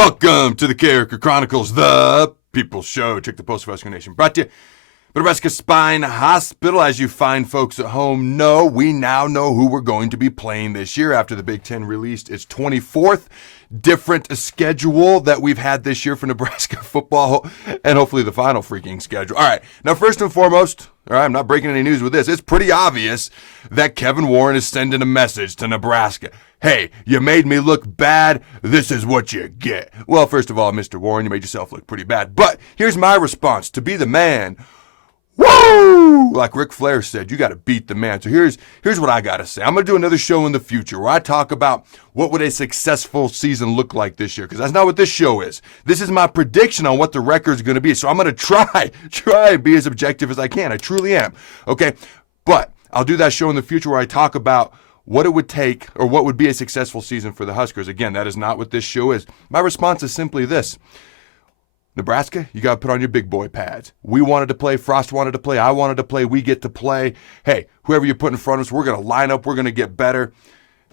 Welcome to the Carriker Chronicles, the People's Show. Check the post for Husker Nation. Brought to you by Nebraska Spine Hospital. As you fine folks at home know, we now know who we're going to be playing this year after the Big Ten released its 24th different schedule that we've had this year for Nebraska football, and hopefully the final freaking schedule. All right, now first and foremost, all right, I'm not breaking any news with this. It's pretty obvious that Kevin Warren is sending a message to Nebraska. Hey, you made me look bad. This is what you get. Well, first of all, Mr. Warren, you made yourself look pretty bad. But here's my response. To be the man, woo! Like Ric Flair said, you got to beat the man. So here's what I got to say. I'm going to do another show in the future where I talk about what would a successful season look like this year, because that's not what this show is. This is my prediction on what the record's going to be. So I'm going to try and be as objective as I can. I truly am. Okay? But I'll do that show in the future where I talk about what it would take or what would be a successful season for the Huskers. Again, that is not what this show is. My response is simply this. Nebraska, you got to put on your big boy pads. We wanted to play. Frost wanted to play. I wanted to play. We get to play. Hey, whoever you put in front of us, we're going to line up. We're going to get better.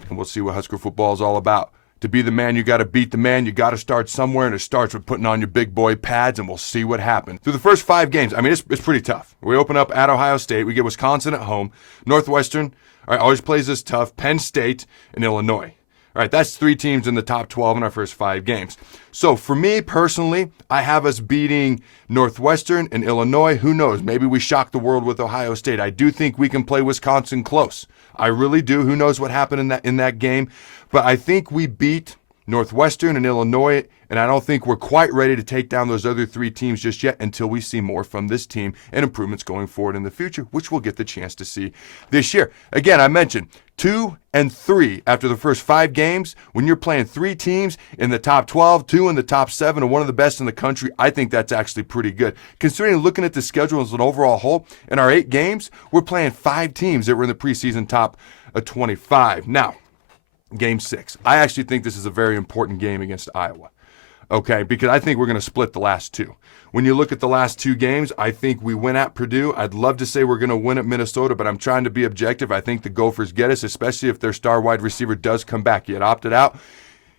And we'll see what Husker football is all about. To be the man, you got to beat the man. You got to start somewhere, and it starts with putting on your big boy pads, and we'll see what happens. Through the first 5 games, I mean, it's pretty tough. We open up at Ohio State. We get Wisconsin at home. Northwestern, all right, always plays us tough. Penn State and Illinois. All right, that's 3 teams in the top 12 in our first 5 games. So for me personally, I have us beating Northwestern and Illinois. Who knows? Maybe we shock the world with Ohio State. I do think we can play Wisconsin close. I really do. Who knows what happened in that game? But I think we beat Northwestern and Illinois, and I don't think we're quite ready to take down those other 3 teams just yet until we see more from this team and improvements going forward in the future, which we'll get the chance to see this year. Again, I mentioned 2 and 3 after the first 5 games. When you're playing 3 teams in the top 12, 2 in the top 7, and one of the best in the country, I think that's actually pretty good. Considering looking at the schedule as an overall whole, in our 8 games, we're playing 5 teams that were in the preseason top 25. Now, Game 6. I actually think this is a very important game against Iowa. Okay, because I think we're going to split the last 2. When you look at the last 2 games, I think we win at Purdue. I'd love to say we're going to win at Minnesota, but I'm trying to be objective. I think the Gophers get us, especially if their star wide receiver does come back. He had opted out.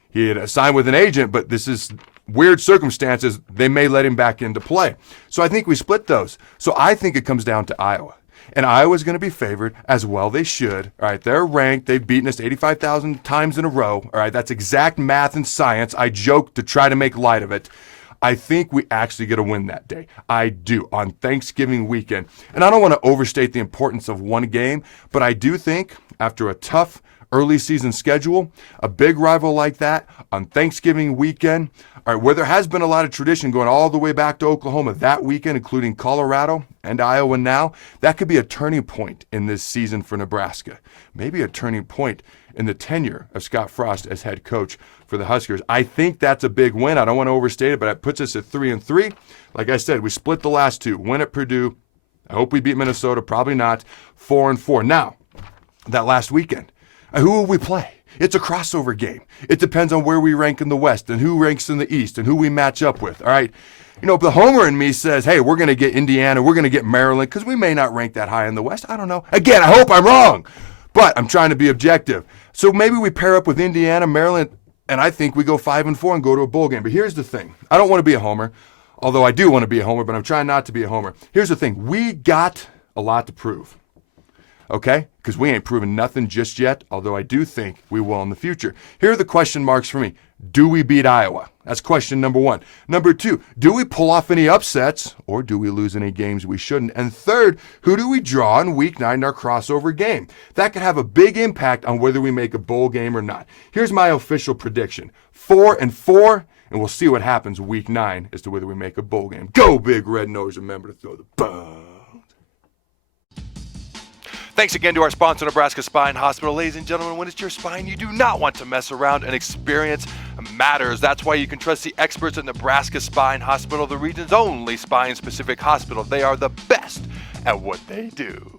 He had signed with an agent, but this is weird circumstances. They may let him back into play. So I think we split those. So I think it comes down to Iowa. And Iowa's going to be favored, as well they should. All right, they're ranked. They've beaten us 85,000 times in a row. All right, that's exact math and science. I joke to try to make light of it. I think we actually get a win that day. I do, on Thanksgiving weekend. And I don't want to overstate the importance of one game, but I do think after a tough early season schedule, a big rival like that on Thanksgiving weekend, all right, where there has been a lot of tradition going all the way back to Oklahoma that weekend, including Colorado and Iowa now, that could be a turning point in this season for Nebraska. Maybe a turning point in the tenure of Scott Frost as head coach for the Huskers. I think that's a big win. I don't want to overstate it, but it puts us at 3-3. Like I said, we split the last 2. Win at Purdue. I hope we beat Minnesota. Probably not. 4-4. Now, that last weekend, who will we play? It's a crossover game. It depends on where we rank in the West and who ranks in the East and who we match up with, all right? You know, the homer in me says, hey, we're going to get Indiana, we're going to get Maryland, because we may not rank that high in the West. I don't know. Again, I hope I'm wrong, but I'm trying to be objective. So maybe we pair up with Indiana, Maryland, and I think we go 5-4 and go to a bowl game. But here's the thing. I don't want to be a homer, although I do want to be a homer, but I'm trying not to be a homer. Here's the thing. We got a lot to prove. Okay? Because we ain't proven nothing just yet, although I do think we will in the future. Here are the question marks for me. Do we beat Iowa? That's question number 1. Number 2, do we pull off any upsets, or do we lose any games we shouldn't? And third, who do we draw in Week 9 in our crossover game? That could have a big impact on whether we make a bowl game or not. Here's my official prediction. 4-4, and we'll see what happens Week 9 as to whether we make a bowl game. Go Big Red Nose, remember to throw the ball. Thanks again to our sponsor, Nebraska Spine Hospital. Ladies and gentlemen, when it's your spine, you do not want to mess around, and experience matters. That's why you can trust the experts at Nebraska Spine Hospital, the region's only spine-specific hospital. They are the best at what they do.